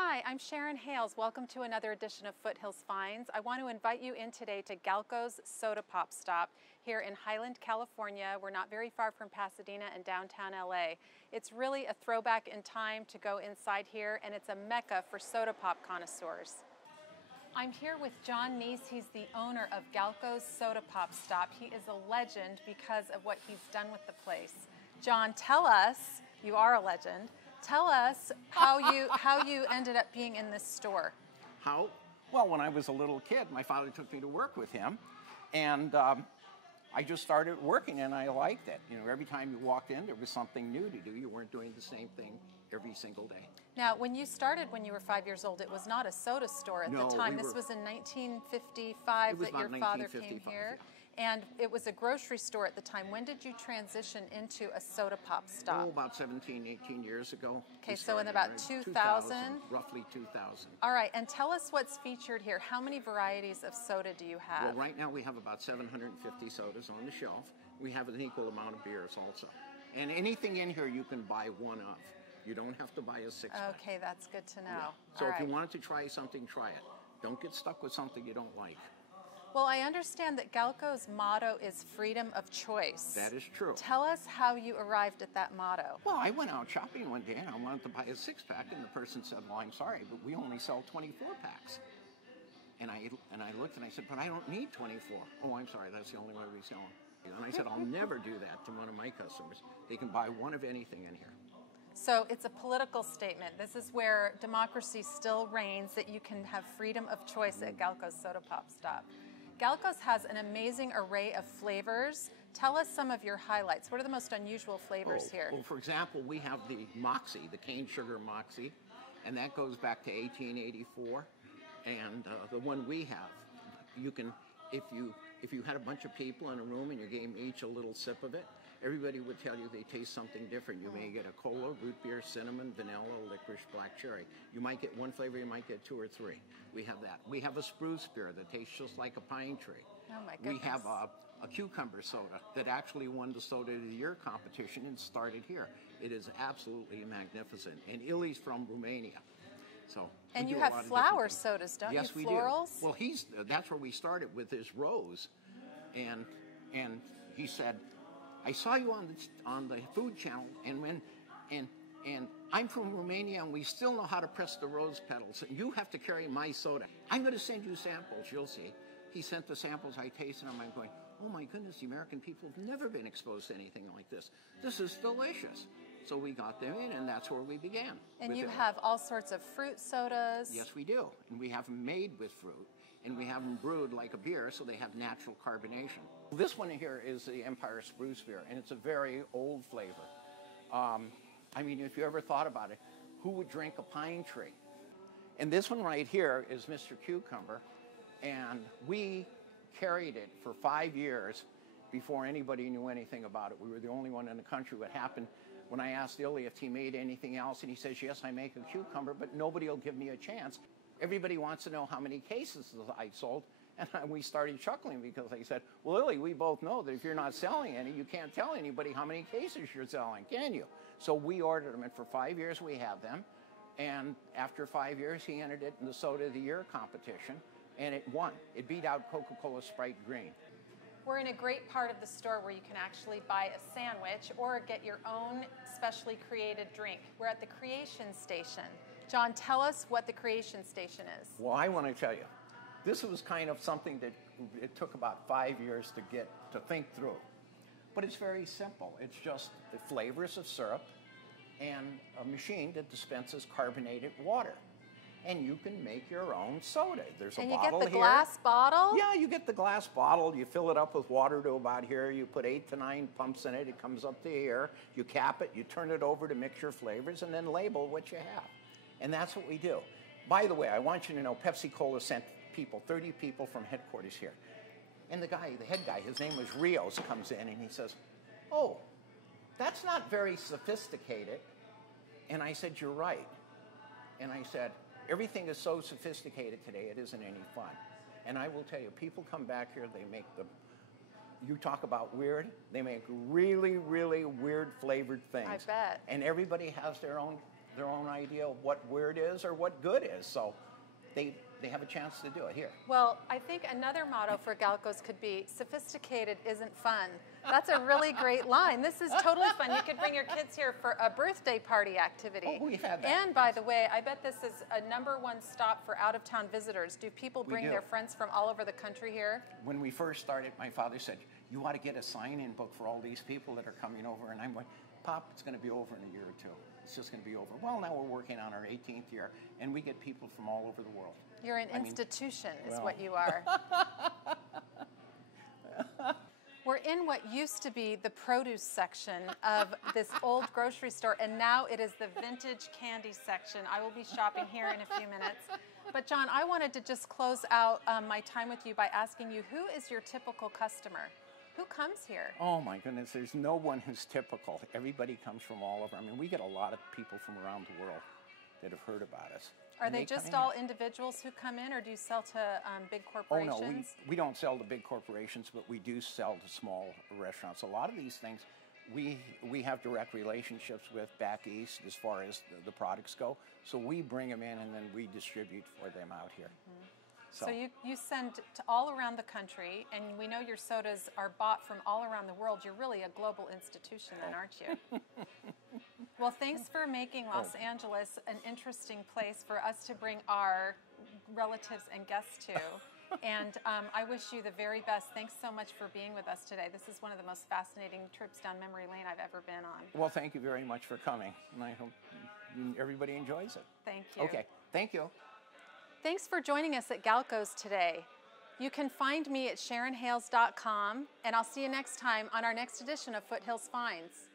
Hi, I'm Sharon Hales. Welcome to another edition of Foothills Finds. I want to invite you in today to Galco's Soda Pop Stop here in Highland, California. We're not very far from Pasadena and downtown LA. It's really a throwback in time to go inside here, and it's a mecca for soda pop connoisseurs. I'm here with John Neese. He's the owner of Galco's Soda Pop Stop. He is a legend because of what he's done with the place. John, tell us, you are a legend, tell us how you ended up being in this store. How? Well, when I was a little kid, my father took me to work with him, and I just started working, and I liked it. You know, every time you walked in, there was something new to do. You weren't doing the same thing every single day. Now, when you started when you were 5 years old, it was not a soda store at the time. This was in 1955 that your father came here. And it was a grocery store at the time. When did you transition into a soda pop stop? Oh, about 17, 18 years ago. Okay, so in about 2000? Roughly 2000. All right, and tell us what's featured here. How many varieties of soda do you have? Well, right now we have about 750 sodas on the shelf. We have an equal amount of beers also. And anything in here you can buy one of. You don't have to buy a six-pack. Okay, that's good to know. Yeah. So if you wanted to try something, try it. Don't get stuck with something you don't like. Well, I understand that Galco's motto is freedom of choice. That is true. Tell us how you arrived at that motto. Well, I went out shopping one day and I wanted to buy a six-pack, and the person said, well, I'm sorry, but we only sell 24 packs. And I looked and I said, but I don't need 24. Oh, I'm sorry, that's the only way we sell them. And I said, I'll never do that to one of my customers. They can buy one of anything in here. So it's a political statement. This is where democracy still reigns, that you can have freedom of choice at Galco's Soda Pop Stop. Galco's has an amazing array of flavors. Tell us some of your highlights. What are the most unusual flavors here? Well, for example, we have the Moxie, the cane sugar Moxie, and that goes back to 1884. And the one we have, you can, if you had a bunch of people in a room and you gave them each a little sip of it, everybody would tell you they taste something different. You may get a cola, root beer, cinnamon, vanilla, licorice, black cherry. You might get one flavor, you might get two or three. We have that. We have a spruce beer that tastes just like a pine tree. Oh my goodness. We have a cucumber soda that actually won the Soda of the Year competition and started here. It is absolutely magnificent. And Illy's from Romania. So and you have flower sodas, don't you? Yes, we Florals? do. Well, that's where we started with his rose. And he said, I saw you on the food channel, and I'm from Romania, and we still know how to press the rose petals, and you have to carry my soda. I'm going to send you samples, you'll see. He sent the samples, I tasted them, I'm going, oh my goodness, the American people have never been exposed to anything like this. This is delicious. So we got them in, and that's where we began. And you have all sorts of fruit sodas. Yes, we do. And we have them made with fruit, and we have them brewed like a beer, so they have natural carbonation. This one here is the Empire Spruce Beer, and it's a very old flavor. I mean, if you ever thought about it, who would drink a pine tree? And this one right here is Mr. Cucumber, and we carried it for 5 years before anybody knew anything about it. We were the only one in the country. What happened when I asked Illy if he made anything else, and he says, yes, I make a cucumber, but nobody will give me a chance. Everybody wants to know how many cases I sold, and we started chuckling because I said, well, Illy, we both know that if you're not selling any, you can't tell anybody how many cases you're selling, can you? So we ordered them, and for 5 years we have them, and after 5 years he entered it in the Soda of the Year competition, and it won. It beat out Coca-Cola Sprite Green. We're in a great part of the store where you can actually buy a sandwich or get your own specially created drink. We're at the Creation Station. John, tell us what the Creation Station is. Well, I want to tell you, this was kind of something that it took about 5 years to think through. But it's very simple. It's just the flavors of syrup and a machine that dispenses carbonated water. And you can make your own soda. There's a bottle here. And you get the glass bottle? Yeah, you get the glass bottle. You fill it up with water to about here. You put 8 to 9 pumps in it. It comes up to here. You cap it. You turn it over to mix your flavors and then label what you have. And that's what we do. By the way, I want you to know Pepsi-Cola sent people, 30 people from headquarters here. And the head guy, his name was Rios, comes in and he says, oh, that's not very sophisticated. And I said, you're right. And I said, everything is so sophisticated today, it isn't any fun. And I will tell you, people come back here, they make you talk about weird, they make really, really weird flavored things. I bet. And everybody has their own their own idea of what weird is or what good is. So they have a chance to do it here. Well, I think another motto for Galco's could be, sophisticated isn't fun. That's a really great line. This is totally fun. You could bring your kids here for a birthday party activity. Oh, we've had that. And by the way, I bet this is a #1 stop for out-of-town visitors. Do people bring their friends from all over the country here? When we first started, my father said, you ought to get a sign-in book for all these people that are coming over. And I'm like, Pop, it's going to be over in a year or two. It's just going to be over. Well, now we're working on our 18th year, and we get people from all over the world. You're an institution, is what you are. We're in what used to be the produce section of this old grocery store, and now it is the vintage candy section. I will be shopping here in a few minutes. But John, I wanted to just close out my time with you by asking you, who is your typical customer? Who comes here? Oh my goodness, there's no one who's typical. Everybody comes from all over. I mean, we get a lot of people from around the world that have heard about us. Are they just all individuals who come in, or do you sell to big corporations? Oh no, we don't sell to big corporations, but we do sell to small restaurants. A lot of these things, we have direct relationships with back east as far as the products go. So we bring them in and then we distribute for them out here. Mm-hmm. So you send to all around the country, and we know your sodas are bought from all around the world. You're really a global institution then, aren't you? Well, thanks for making Los Angeles an interesting place for us to bring our relatives and guests to. And I wish you the very best. Thanks so much for being with us today. This is one of the most fascinating trips down memory lane I've ever been on. Well, thank you very much for coming, and I hope everybody enjoys it. Thank you. Okay, thank you. Thanks for joining us at Galco's today. You can find me at SharonHales.com, and I'll see you next time on our next edition of Foothills Finds.